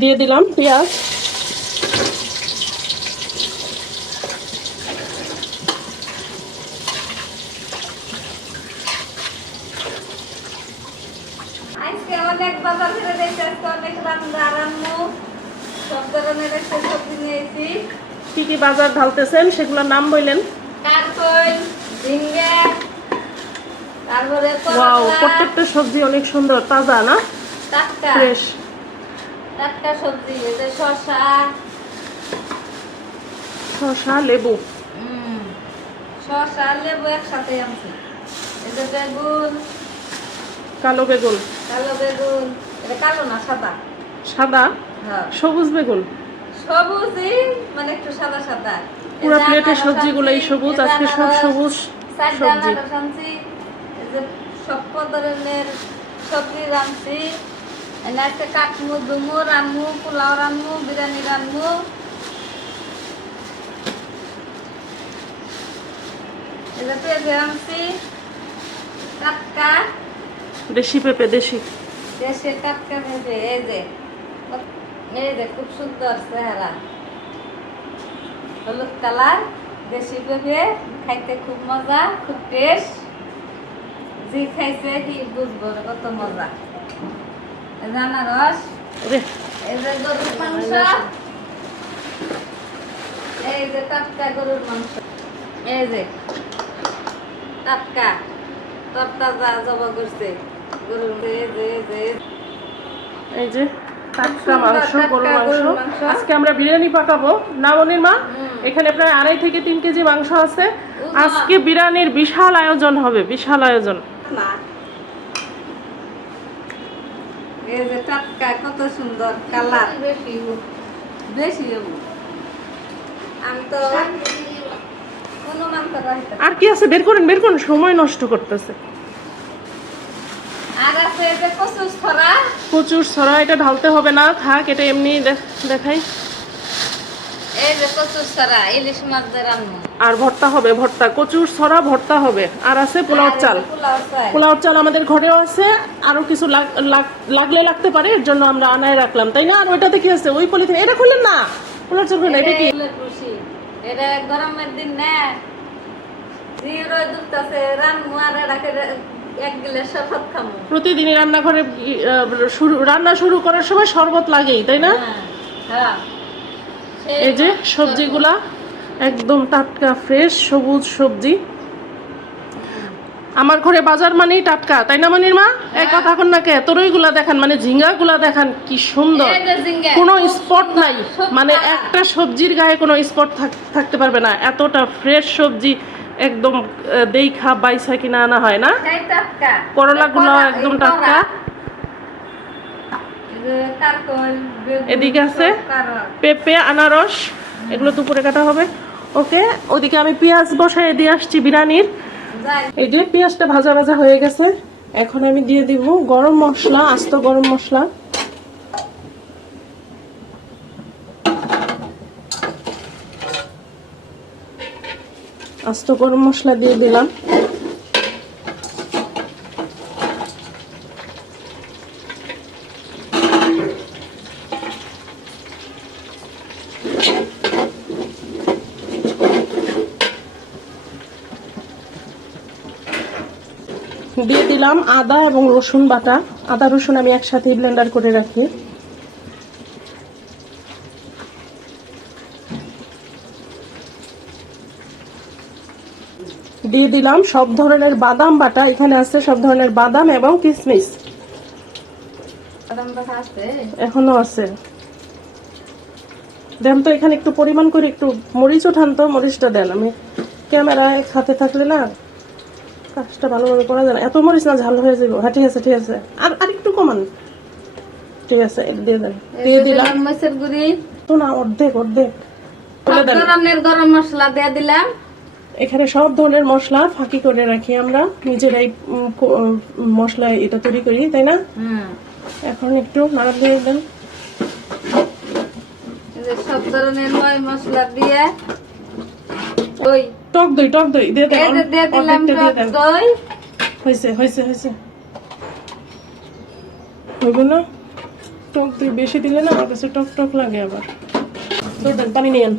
দিয়ে দিলাম পেঁয়াজ। আজকে অনেক বাজার করে দেখতে অনেক রান্না সব ধরনের একটা সবজি নিয়েছি। কি কি বাজার ঢালতেছেন সেগুলোর নাম বললেন? কারকল, ঝিঙ্গা, তারপরে ওয়াও, করলা, প্রত্যেকটা সবজি অনেক সুন্দর, তাজা না, টাটকা ফ্রেশ। টাটকা সবজি, এই যে শসা, শসা, লেবু। শসা লেবু একসাথে আনছি। এই যে বেগুন, কালো বেগুন। কালো বেগুন, এটা কালো না সাদা। সাদা? হ্যাঁ সবুজ বেগুন। সবুজই, মানে একটু সাদা সাদা। পুরো প্লেটে সবজিগুলো এই সবুজ, আজকে সব সবুজ সবজি। এই যে সব ধরনের সবজি রাঁধছি। একটা কাটমু, দুমু, রানমু, পোলাও রানমু, বিরিয়ানি রানমু। এই যে পেঁপে আনছি টাটকা, দেশি পেঁপে, দেশি। দেশের টাটকা পেঁপে। এই যে খুব সুন্দর চেহারা, হলুদ কালার, দেশি পেঁপে, খাইতে খুব মজা, খুব টেস্ট। যে খাইছে কি বুঝবো কত মজা। এই যে আনারস, এই যে গরুর মাংস, এই যে টাটকা গরুর মাংস, এই যে টাটকা তরতাজা জবা করছে গরুর। এই যে টাটকা মাংস, গরুর গরুর মাংস। মাংস। আজকে আমরা বিরিয়ানি পাকাবো না মনির মা? এখানে প্রায় 2.5 থেকে 3 কেজি মাংস আছে। আজকে বিরিয়ানির বিশাল আয়োজন হবে, বিশাল আয়োজন। এই যে টাটকা, কত সুন্দর কালার, বেশি আমি তো অনুমান করা হইতো। আর কি আছে বের করেন, বের করেন, সময় নষ্ট করতেছে। আর আছে এই যে কচুর ছড়া, প্রচুর ছড়া, এটা ঢালতে হবে না, থাক, এটা এমনি দেখাই। এই যে কচুর ছড়া, ইলিশ মাছ দিয়ে রান্না। আর ভর্তা হবে, ভর্তা, কচুর ছড়া ভর্তা হবে। আর আছে পোলাওর চাল। পোলাওর চাল আমাদের ঘরেও আছে, আরো কিছু লাগলে লাগতে পারে, এর জন্য আমরা আনায় রাখলাম, তাই না? আর ওইটাতে কি আছে? ওই পলিথিন, এটা খুললেন না, পোলাওর চাল খুললেন, এটা কি? এটা গরমের দিন না, জিরো দুধটাছে রান্না আর এটাকে এক গিলাস শরবত খামু। প্রতিদিনই রান্নাঘরে রান্না শুরু করার সময় শরবত লাগেই, তাই না? হ্যাঁ। এই যে সবজিগুলা একদম টাটকা, ফ্রেশ সবুজ সবজি। আমার ঘরে বাজার মানেই টাটকা, তাই না মনির মা? এক কথা এখন না কে, তরইগুলা দেখান, মানে ঝিঙ্গাগুলা দেখান, কি সুন্দর, কোনো স্পট নাই, মানে একটা সবজির গায়ে কোনো স্পট থাকতে পারবে না, এতটা ফ্রেশ সবজি। একদম দেইখা বাইসা কিনা আনা হয় না? করলাগুলো একদম টাটকা। এদিকে আছে পেঁপে, আনারস, এগুলো দুপুরে কাটা হবে। ওকে, ওদিকে আমি পেঁয়াজ বসায় দিয়ে আসছি বিরিয়ানির। এই যে পেঁয়াজটা ভাজা ভাজা হয়ে গেছে, এখন আমি দিয়ে দিব গরম মশলা, আস্ত গরম মশলা। আস্ত গরম মশলা দিয়ে দিলাম। দিয়ে দিলাম আদা এবং রসুন বাটা। আদা রসুন আমি একসাথে ব্লেন্ডার করে রাখি। দিয়ে দিলাম সব ধরনের বাদাম বাটা, এখানে আছে সব ধরনের বাদাম এবং কিশমিশ, এখনো আছে। দেন তো এখানে একটু পরিমাণ করে একটু মরিচ ওঠান তো, মরিচটা দেন। আমি ক্যামেরায় হাতে থাকলে না কাজটা ভালোভাবে করা যায় না, এত মরিচ না ঝাল হয়ে যাবে। হ্যাঁ ঠিক আছে, ঠিক আছে, আর একটু কমান, ঠিক আছে, দিয়ে দেন। দিয়ে দিলাম মরিচের গুঁড়ি তো না, অর্ধেক অর্ধেক গরম মশলা দিয়ে দিলাম। এখানে সব ধরনের মশলা ফাঁকি করে রাখি আমরা, নিজেরাই মশলা এটা তৈরি করি, তাই না? এখন একটু নাড়া দিয়ে দেন। সব ধরনের মশলা দিয়ে টক দই, টক দই দিয়ে দেন, দিয়ে দিলাম দই। হয়েছে হয়েছে হয়েছে, হইব না? টক দই বেশি দিলে না আমার কাছে টক টক লাগে আবার। দেন পানি নিয়েন।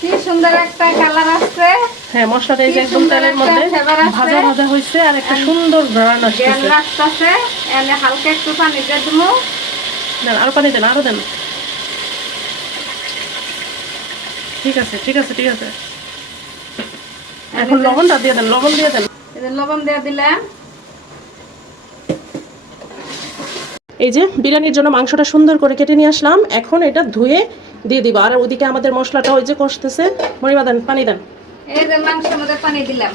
কি সুন্দর একটা কালার আসছে। হ্যাঁ, মশলাটা এই যে একদম তেলের মধ্যে ভাজা ভাজা হয়েছে আর একটা সুন্দর ঘ্রাণ আসছে। এনে হালকা একটু পানি দিয়ে দেবো। দেন আরো পানি দেন, আরো দেন। ঠিক আছে ঠিক আছে ঠিক আছে। এখন লবণটা দিয়ে দেন, লবণ দিয়ে দেন। লবণ দিয়ে দিলাম। এই যে বিরিয়ানির জন্য মাংসটা সুন্দর করে কেটে নিয়ে আসলাম, এখন এটা ধুয়ে দিয়ে দিব। আর ওদিকে আমাদের মশলাটা ওই যে কষতেছে। মরিমা দেন, পানি দেন। এই যে মাংসের মধ্যে পানি দিলাম।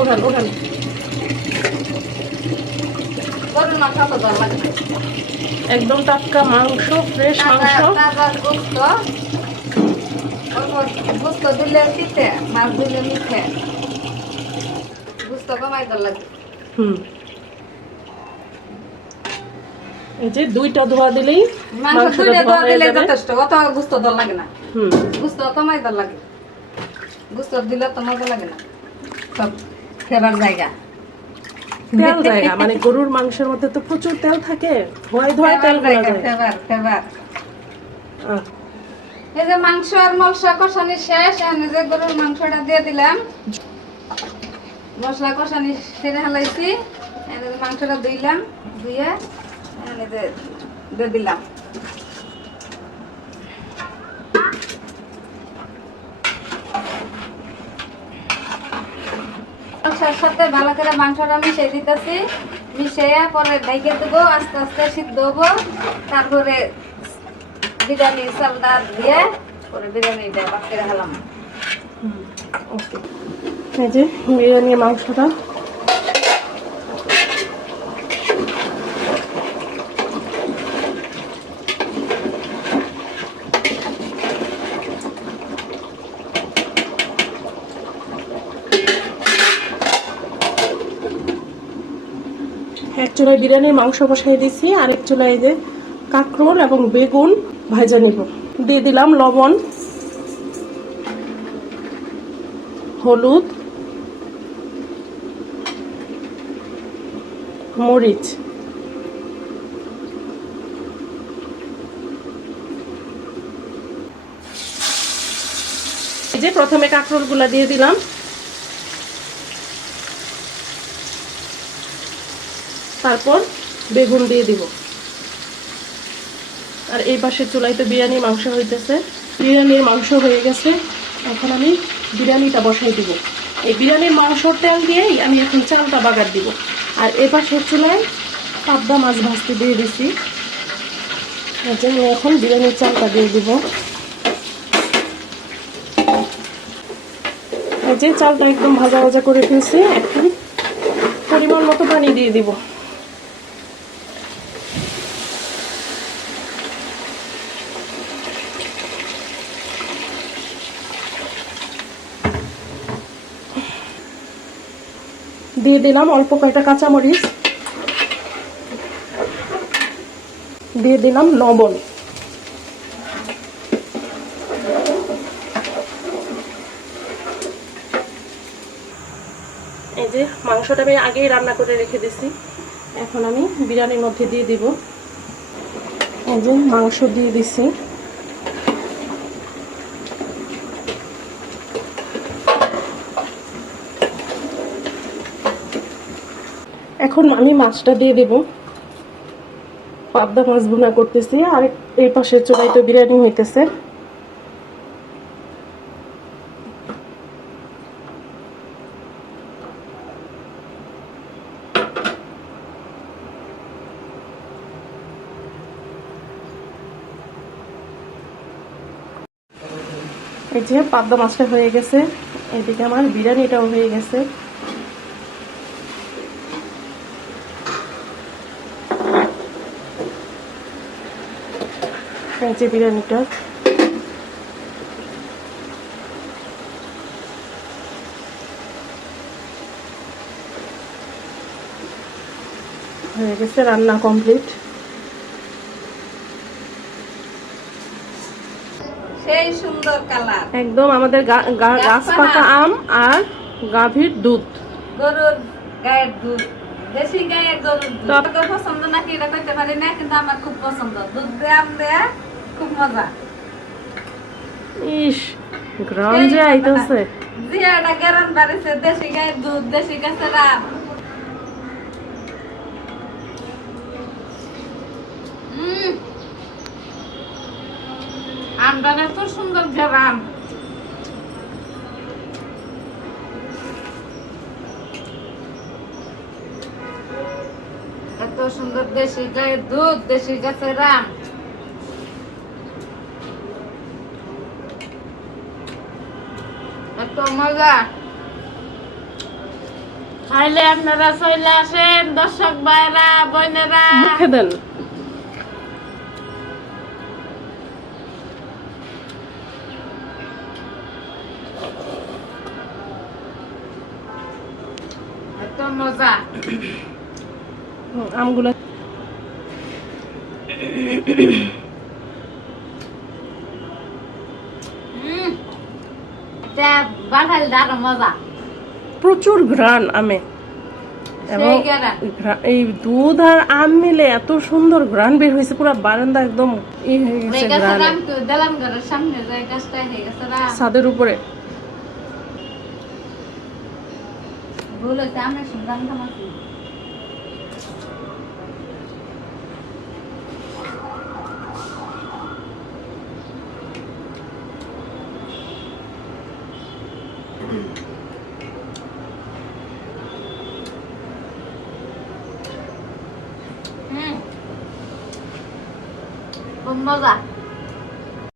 ওঠান ওঠান। গরুর মাংস তো ভালো লাগে না। একদম টাটকা মাংস, ফ্রেশ মাংস। গোস্ত দিলে তিতে, মাছ দিলে মিঠে। গোস্ত কমাই তো লাগে। এই যে দুইটা ধোয়া দিলেই মাংস দুইটা ধোয়া দিলে যথেষ্ট, অত গোস্ত দর লাগে না। গোস্ত কমাই দর লাগে। গোস্ত দিলে তো মজা লাগে না। সব খেবার জায়গা তেল জায়গা মানে গরুর মাংসের মধ্যে তো প্রচুর তেল থাকে, ধোয়াই ধোয়াই তেল গলা যায়। খেবার এই যে মাংস আর মশলা কষানি শেষ, আমি যে গরুর মাংসটা দিয়ে দিলাম। মশলা কষানি সেরে হালাইছি, মাংসটা ধুইলাম, ধুয়ে দিয়ে দিলাম। সাথে ভালো করে মাংসটা মিশিয়ে দিতেছি। মিশিয়ে পরে ঢেকে দেবো, আস্তে আস্তে সিদ্ধ হবো। তারপরে বিরিয়ানি চালটা দিয়ে পরে বিরিয়ানিটা বাকি রাখলাম। এই যে বিরিয়ানির মাংসটা এক চুলায় বিরিয়ানির মাংস বসাই দিয়েছি, আরেক চুলায় যে কাঁকরোল এবং বেগুন ভাজা নেব। দিয়ে দিলাম লবণ, হলুদ, মরিচ। এই যে প্রথমে কাঁকরোল গুলা দিয়ে দিলাম, তারপর বেগুন দিয়ে দিব। আর এই পাশের চুলায় তো বিরিয়ানির মাংস হইতেছে। বিরিয়ানির মাংস হয়ে গেছে, এখন আমি বিরিয়ানিটা বসাই দিব। এই বিরিয়ানির মাংসর তেল দিয়েই আমি এখন চালটা বাগার দিব। আর এই পাশের চুলায় পাবদা মাছ ভাজতে দিয়ে দিছি, আমি এখন বিরিয়ানির চালটা দিয়ে দিব। এই যে চালটা একদম ভাজা ভাজা করে ফেলছি, এখন পরিমাণ মতো পানি দিয়ে দিব। দিয়ে দিলাম অল্প কয়েকটা কাঁচামরিচ, দিয়ে দিলাম লবণ। এই যে মাংসটা আমি আগেই রান্না করে রেখে দিছি, এখন আমি বিরিয়ানির মধ্যে দিয়ে দিব। এই যে মাংস দিয়ে দিছি, এখন আমি মাছটা দিয়ে দেব। পাবদা মাছ ভুনা করতেছি, আর এই পাশের চুলায় তো বিরিয়ানি হইতেছে। এই যে পাবদা মাছটা হয়ে গেছে, এদিকে আমার বিরিয়ানিটাও হয়ে গেছে। এই যে বিরিয়ানিটা হয়ে গেছে, রান্না কমপ্লিট। সেই সুন্দর কালার। একদম আমাদের গাছ পাকা আম আর গাভীর দুধ, গরুর গায়ের দুধ, দেশি গায়ের গরুর দুধ। তোর পছন্দ নাকি এটা কইতে পারি না, কিন্তু আমার খুব পছন্দ। দুধ দিয়ে আম দেয়া খুব মজা। ইস, গ্রাম যে আইতেছে। জিয়াটা গ্যারান বাড়িছে, দেশি গায়ের দুধ, দেশি গাছের আম। আমটা এত সুন্দর গ্রাম। এত সুন্দর দেশি গায়ের দুধ, দেশি গাছের আম। এত মজা। খাইলে আপনারা চলে আসেন, দর্শক ভাইরা, বোনেরা। মুখে দেন। এত মজা। আমগুলো এটা বাঙালি আরো মজা। প্রচুর ঘ্রাণ আমে, এবং সেই ঘ্রাণ। এই দুধ আর আম মিলে এত সুন্দর ঘ্রাণ বের হয়েছে, পুরো বারান্দা একদম ই হয়ে গেছে ঘ্রাণে। দালান ঘরের সামনে যে গাছটা হয়ে গেছে না, ছাদের উপরে। ভুল হয়েছে, আমরা শুনলাম খামাছি। খুব মজা।